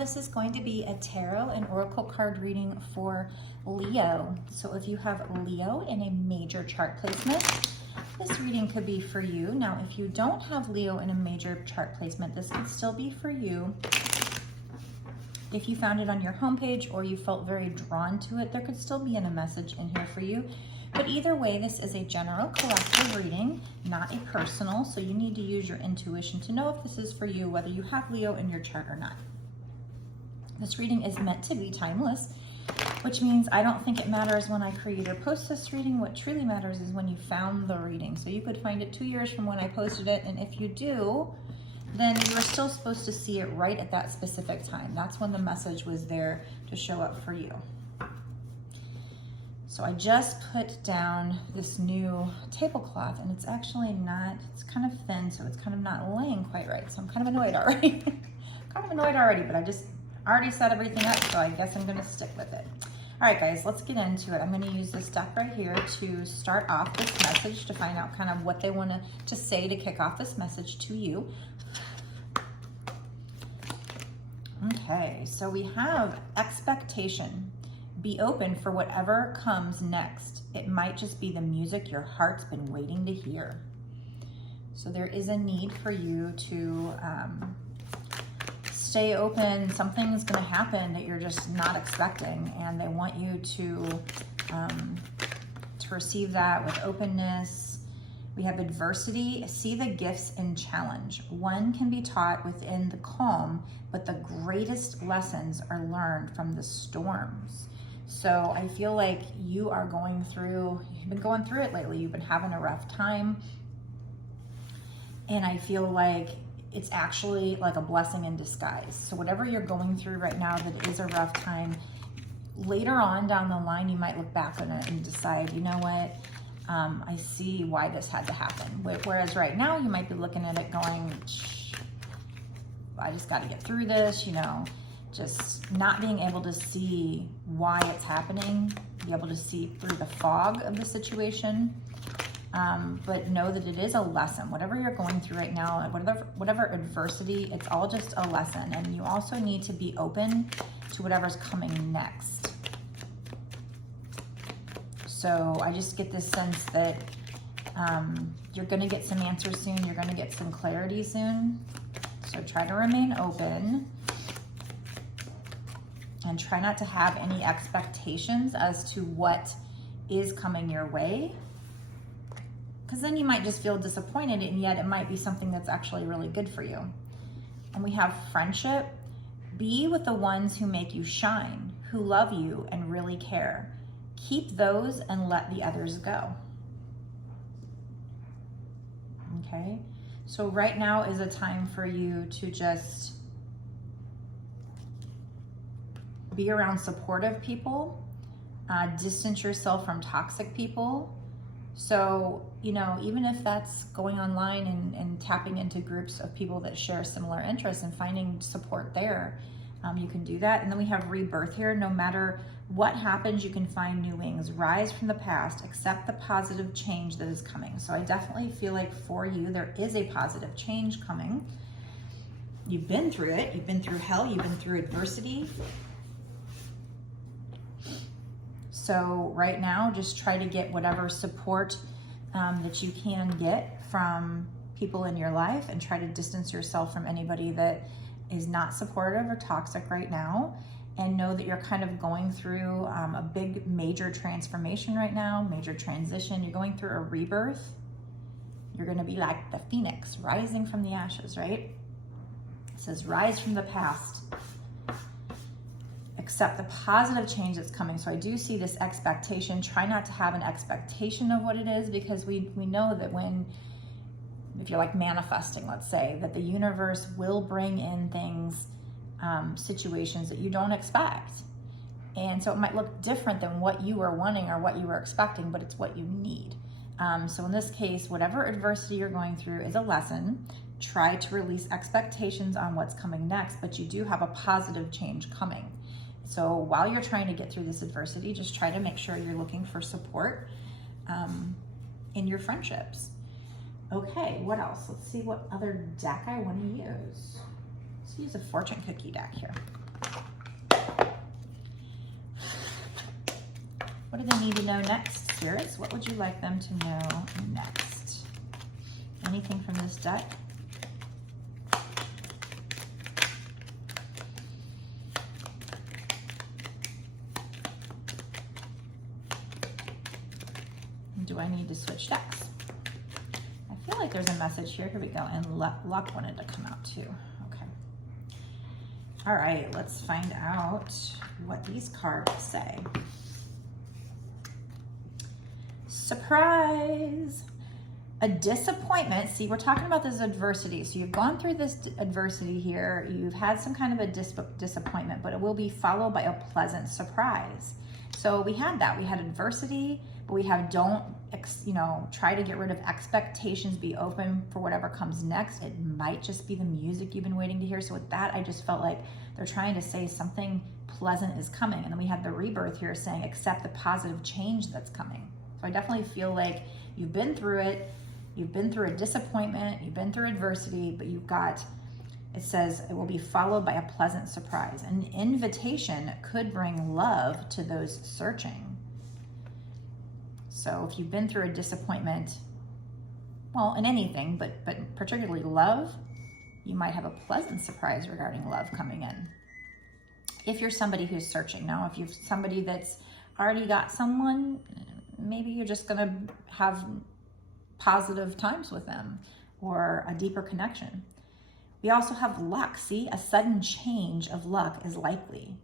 this is going to be a tarot and oracle card reading for Leo. So if you have Leo in a major chart placement, this reading could be for you. Now, if you don't have Leo in a major chart placement, this could still be for you. If you found it on your homepage or you felt very drawn to it, there could still be a message in here for you. But either way, this is a general collective reading, not a personal, so you need to use your intuition to know if this is for you, whether you have Leo in your chart or not. This reading is meant to be timeless, which means I don't think it matters when I create or post this reading. What truly matters is when you found the reading. So you could find it 2 years from when I posted it, and if you do, then you were still supposed to see it right at that specific time. That's when the message was there to show up for you. So I just put down this new tablecloth, and it's actually not, it's kind of thin, so it's kind of not laying quite right. So I'm kind of annoyed already. But I just already set everything up, so I guess I'm gonna stick with it. All right, guys, let's get into it. I'm gonna use this deck right here to start off this message, to find out kind of what they want to say to kick off this message to you. Okay, so we have expectation. Be open for whatever comes next. It might just be the music your heart's been waiting to hear. So there is a need for you to stay open. Something's going to happen that you're just not expecting, and they want you to receive that with openness. We have adversity. See the gifts in challenge. One can be taught within the calm, but the greatest lessons are learned from the storms. So I feel like you've been going through it lately. You've been having a rough time. And I feel like it's actually like a blessing in disguise. So whatever you're going through right now that is a rough time, later on down the line, you might look back on it and decide, you know what, I see why this had to happen. Whereas right now, you might be looking at it going, I just got to get through this, you know. Just not being able to see why it's happening, be able to see through the fog of the situation, but know that it is a lesson. Whatever you're going through right now, whatever adversity, it's all just a lesson. And you also need to be open to whatever's coming next. So I just get this sense that you're going to get some answers soon. You're going to get some clarity soon. So try to remain open. And try not to have any expectations as to what is coming your way, because then you might just feel disappointed, and yet it might be something that's actually really good for you. And we have friendship. Be with the ones who make you shine, who love you and really care. Keep those and let the others go. Okay, so right now is a time for you to just be around supportive people, distance yourself from toxic people. So, you know, even if that's going online and tapping into groups of people that share similar interests and finding support there, you can do that. And then we have rebirth here. No matter what happens, you can find new wings. Rise from the past, accept the positive change that is coming. So I definitely feel like for you, there is a positive change coming. You've been through it. You've been through hell. You've been through adversity. So right now, just try to get whatever support that you can get from people in your life, and try to distance yourself from anybody that is not supportive or toxic right now. And know that you're kind of going through a big major transformation right now, major transition. You're going through a rebirth. You're going to be like the phoenix rising from the ashes, right? It says rise from the past. Accept the positive change that's coming. So I do see this expectation. Try not to have an expectation of what it is, because we know that if you're like manifesting, let's say, that the universe will bring in things, situations that you don't expect. And so it might look different than what you were wanting or what you were expecting, but it's what you need. So in this case, whatever adversity you're going through is a lesson. Try to release expectations on what's coming next, but you do have a positive change coming. So while you're trying to get through this adversity, just try to make sure you're looking for support in your friendships. Okay, what else? Let's see what other deck I want to use. Let's use a fortune cookie deck here. What do they need to know next, spirits? What would you like them to know next? Anything from this deck? Do I need to switch decks? I feel like there's a message here. Here we go. And luck wanted to come out too. Okay. All right, let's find out what these cards say. Surprise! A disappointment. See, we're talking about this adversity. So you've gone through this adversity here. You've had some kind of a disappointment, but it will be followed by a pleasant surprise. So we had that. We had adversity, but we have don't, try to get rid of expectations, be open for whatever comes next. It might just be the music you've been waiting to hear. So with that, I just felt like they're trying to say something pleasant is coming. And then we had the rebirth here saying, accept the positive change that's coming. So I definitely feel like you've been through it. You've been through a disappointment. You've been through adversity, but you've got, it says it will be followed by a pleasant surprise. An invitation could bring love to those searching. So if you've been through a disappointment, well, in anything, but particularly love, you might have a pleasant surprise regarding love coming in. If you're somebody who's searching. Now, if you're somebody that's already got someone, maybe you're just gonna have positive times with them or a deeper connection. We also have luck. See, a sudden change of luck is likely.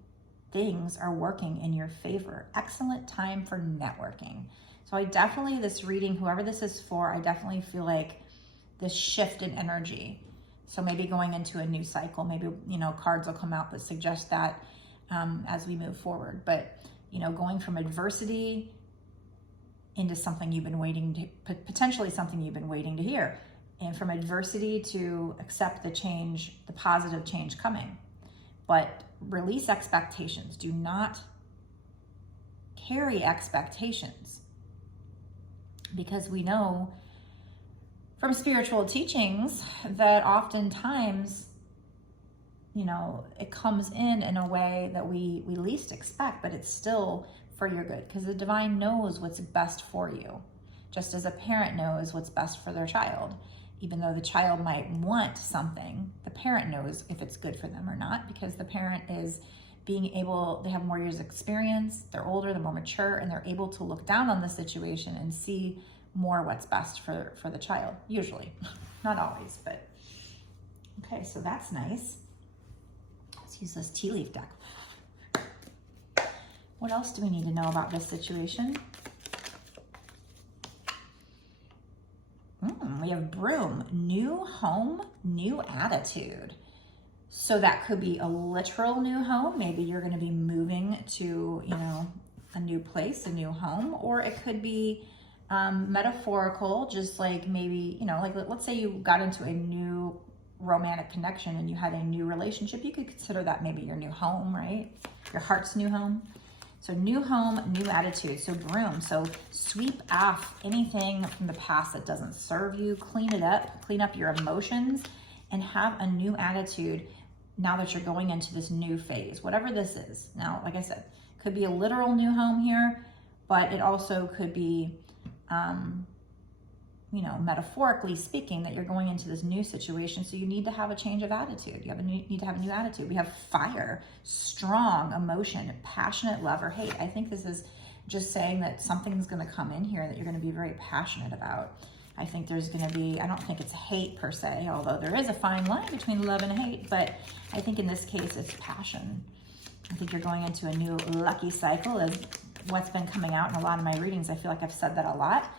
Things are working in your favor. Excellent time for networking. So I definitely, this reading, whoever this is for, I definitely feel like this shift in energy. So maybe going into a new cycle, maybe, cards will come out that suggest that as we move forward. But, going from adversity into something you've been waiting to, potentially something you've been waiting to hear. And from adversity to accept the change, the positive change coming. But release expectations. Do not carry expectations. Because we know from spiritual teachings that oftentimes, it comes in a way that we least expect, but it's still for your good, because the divine knows what's best for you, just as a parent knows what's best for their child. Even though the child might want something, the parent knows if it's good for them or not, because the parent is being able, they have more years of experience, they're older, they're more mature, and they're able to look down on the situation and see more what's best for the child, usually. Not always, but okay, so that's nice. Let's use this tea leaf deck. What else do we need to know about this situation? We have Broom, new home, new attitude. So that could be a literal new home. Maybe you're going to be moving to, a new place, a new home, or it could be metaphorical, just like maybe, like let's say you got into a new romantic connection and you had a new relationship. You could consider that maybe your new home, right? Your heart's new home. So new home, new attitude. So Broom. So sweep off anything from the past that doesn't serve you. Clean it up. Clean up your emotions and have a new attitude now that you're going into this new phase, whatever this is. Now, like I said, could be a literal new home here, but it also could be, metaphorically speaking, that you're going into this new situation. So you need to have a change of attitude. Need to have a new attitude. We have fire, strong emotion, passionate love or hate. I think this is just saying that something's going to come in here that you're going to be very passionate about. I think there's going to be, I don't think it's hate per se, although there is a fine line between love and hate, but I think in this case it's passion. I think you're going into a new lucky cycle as what's been coming out in a lot of my readings. I feel like I've said that a lot.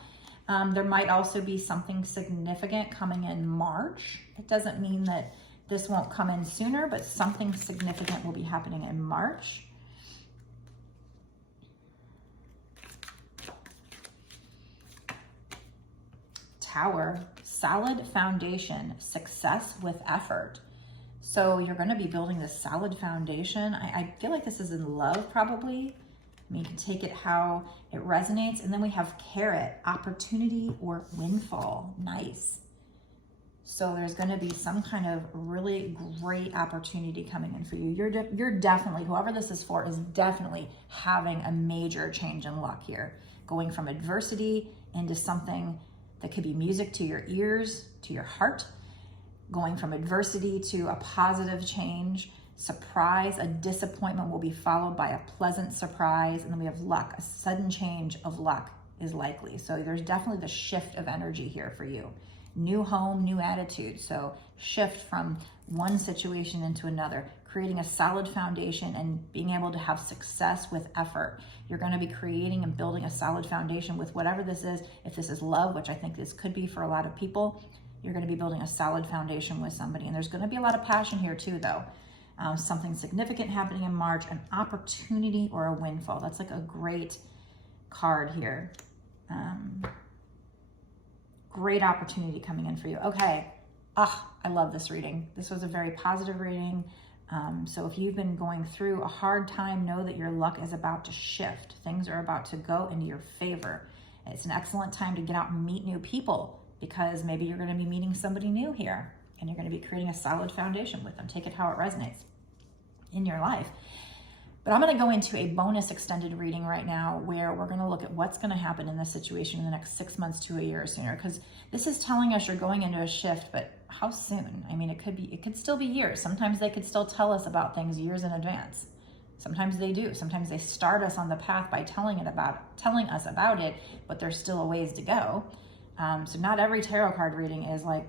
There might also be something significant coming in March. It doesn't mean that this won't come in sooner, but something significant will be happening in March. Tower, solid foundation, success with effort. So you're going to be building this solid foundation. I feel like this is in love probably. I mean, you can take it how it resonates. And then we have carrot, opportunity or windfall. Nice. So there's going to be some kind of really great opportunity coming in for you. You're definitely, whoever this is for, is definitely having a major change in luck here. Going from adversity into something that could be music to your ears, to your heart. Going from adversity to a positive change. Surprise, a disappointment will be followed by a pleasant surprise. And then we have luck, a sudden change of luck is likely. So there's definitely the shift of energy here for you. New home, new attitude. So shift from one situation into another, creating a solid foundation and being able to have success with effort. You're going to be creating and building a solid foundation with whatever this is. If this is love, which I think this could be for a lot of people, you're going to be building a solid foundation with somebody. And there's going to be a lot of passion here too, though. Something significant happening in March, an opportunity or a windfall. That's like a great card here. Great opportunity coming in for you. Okay. I love this reading. This was a very positive reading. So if you've been going through a hard time, know that your luck is about to shift. Things are about to go into your favor. It's an excellent time to get out and meet new people, because maybe you're going to be meeting somebody new here and you're going to be creating a solid foundation with them. Take it how it resonates in your life. But I'm going to go into a bonus extended reading right now where we're going to look at what's going to happen in this situation in the next 6 months to a year or sooner, because this is telling us you're going into a shift, but how soon? I mean, it could still be years. Sometimes they could still tell us about things years in advance. Sometimes they do. Sometimes they start us on the path by telling us about it, but there's still a ways to go. So not every tarot card reading is like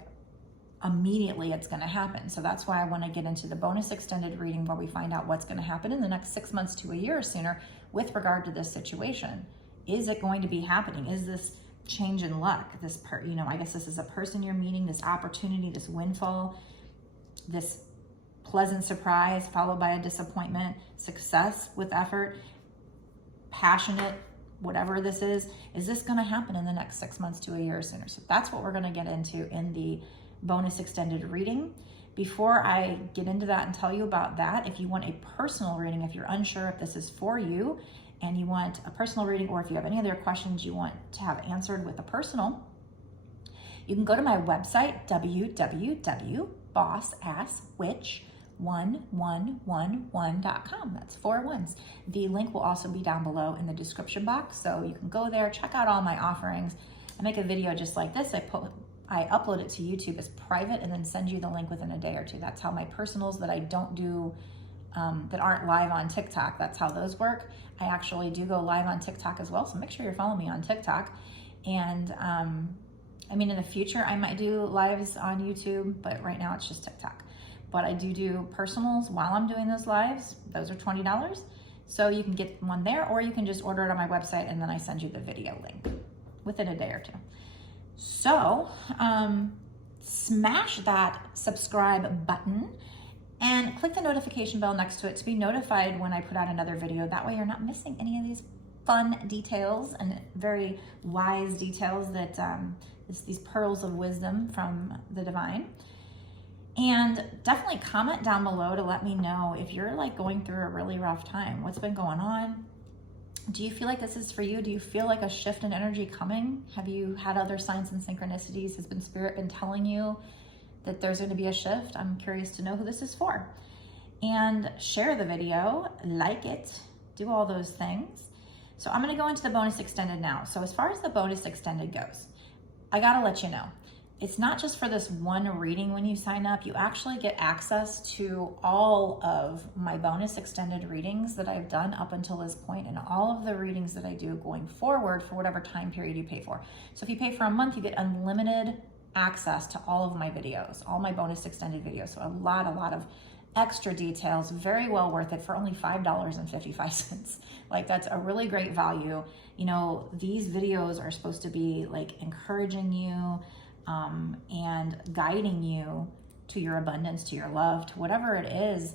immediately it's going to happen. So that's why I want to get into the bonus extended reading where we find out what's going to happen in the next 6 months to a year or sooner with regard to this situation. Is it going to be happening? Is this change in luck? I guess this is a person you're meeting, this opportunity, this windfall, this pleasant surprise followed by a disappointment, success with effort, passionate, whatever this is this going to happen in the next 6 months to a year or sooner? So that's what we're going to get into in the bonus extended reading. Before I get into that and tell you about that, if you want a personal reading, if you're unsure if this is for you and you want a personal reading, or if you have any other questions you want to have answered with a personal, you can go to my website, www.bossasswitch1111.com. That's 4 ones. The link will also be down below in the description box, so you can go there, check out all my offerings. I make a video just like this. I upload it to YouTube as private and then send you the link within a day or two. That's how my personals that I don't do, that aren't live on TikTok, that's how those work. I actually do go live on TikTok as well, so make sure you're following me on TikTok. And I mean, in the future, I might do lives on YouTube, but right now it's just TikTok. But I do personals while I'm doing those lives. Those are $20. So you can get one there, or you can just order it on my website and then I send you the video link within a day or two. So smash that subscribe button and click the notification bell next to it to be notified when I put out another video. That way you're not missing any of these fun details and very wise details that these pearls of wisdom from the divine. And definitely comment down below to let me know if you're like going through a really rough time. What's been going on? Do you feel like this is for you? Do you feel like a shift in energy coming? Have you had other signs and synchronicities? Has Spirit been telling you that there's going to be a shift? I'm curious to know who this is for. And share the video, like it, do all those things. So I'm going to go into the bonus extended now. So as far as the bonus extended goes, I got to let you know, it's not just for this one reading when you sign up. You actually get access to all of my bonus extended readings that I've done up until this point, and all of the readings that I do going forward for whatever time period you pay for. So if you pay for a month, you get unlimited access to all of my videos, all my bonus extended videos. So a lot of extra details, very well worth it for only $5.55. Like, that's a really great value. You know, these videos are supposed to be like encouraging you, and guiding you to your abundance, to your love, to whatever it is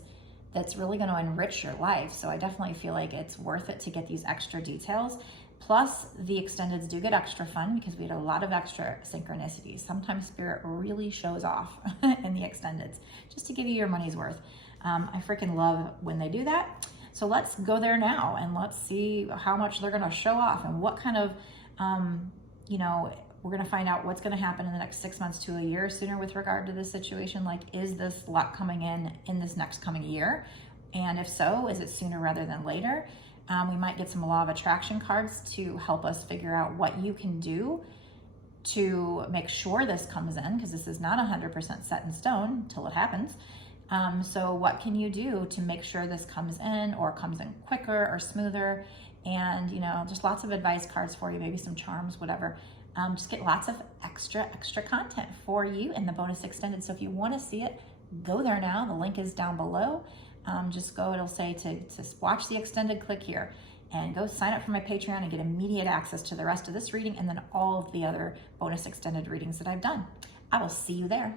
that's really going to enrich your life. So I definitely feel like it's worth it to get these extra details. Plus, the extendeds do get extra fun because we had a lot of extra synchronicities. Sometimes Spirit really shows off in the extendeds just to give you your money's worth. I freaking love when they do that. So let's go there now and let's see how much they're going to show off and what kind of, We're going to find out what's going to happen in the next 6 months to a year sooner with regard to this situation. Like, is this luck coming in this next coming year? And if so, is it sooner rather than later? We might get some law of attraction cards to help us figure out what you can do to make sure this comes in, because this is not 100% set in stone until it happens. So what can you do to make sure this comes in, or comes in quicker or smoother? And, you know, just lots of advice cards for you, maybe some charms, whatever. Just get lots of extra content for you in the bonus extended. So if you want to see it, go there now. The link is down below. Just go, it'll say to watch the extended, click here. And go sign up for my Patreon and get immediate access to the rest of this reading and then all of the other bonus extended readings that I've done. I will see you there.